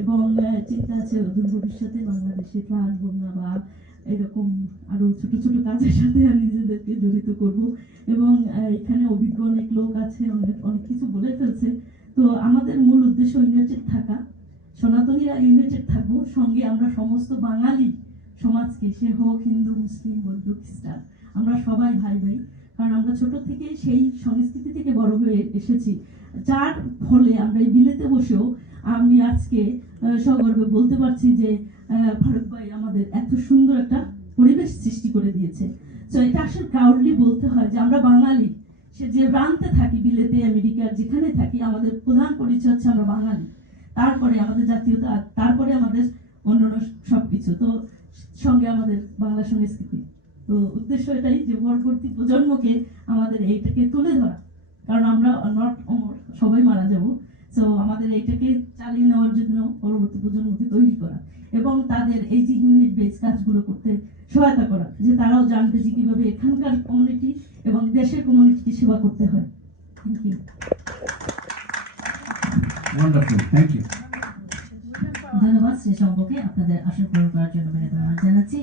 এবং চিন্তা আছে অদূর ভবিষ্যতে বাংলাদেশে ফ্লাড বন্যা বা এরকম আরো ছোট ছোট কাজের সাথে নিজেদেরকে জড়িত করব। এবং এখানে অভিজ্ঞ অনেক লোক আছে, অনেক অনেক কিছু বলে ফেলছে। তো আমাদের মূল উদ্দেশ্য ইউনাইটেড থাকা, সনাতনীরা ইউনাইটেড থাকবো, সঙ্গে আমরা সমস্ত বাঙালি সমাজকে, সে হোক হিন্দু, মুসলিম, বৌদ্ধ, খ্রিস্টান, আমরা সবাই ভাই ভাই। কারণ আমরা ছোট থেকে সেই সংস্কৃতি থেকে বড় হয়ে এসেছি, যার ফলে আমরা এই বিলেতে বসেও আমি আজকে সগর্বে বলতে পারছি যে ফারুক ভাই আমাদের এত সুন্দর একটা পরিবেশ সৃষ্টি করে দিয়েছে। তো এটা আসলে প্রাউডলি বলতে হয় যে আমরা বাঙালি, সে যে প্রান্তে থাকি, বিলেতে, আমেরিকার যেখানে থাকি, আমাদের প্রধান পরিচয় হচ্ছে আমরা বাঙালি, তারপরে আমাদের জাতীয়তা, তারপরে আমাদের অন্যান্য সবকিছু, তো সঙ্গে আমাদের বাংলা সংস্কৃতি। তো উদ্দেশ্য এটাই যে পরবর্তী প্রজন্মকে আমাদের এইটাকে তুলে ধরা, কারণ আমরা নট অমর, সবাই মারা যাব। তো আমাদের এইটাকে চালিয়ে নেওয়ার জন্য পরবর্তী প্রজন্মকে তৈরি করা এবং তাদের এই যে হিউম্যানিটি বেস কাজগুলো করতে সহায়তা করা, যে তারাও জানবে যে কিভাবে এখানকার কমিউনিটি এবং দেশের কমিউনিটিকে সেবা করতে হয়। Thank you. Wonderful, thank you. ধন্যবাদ। সে সম্পর্কে আপনাদের আসন পূরণ করার জন্য জানাচ্ছি।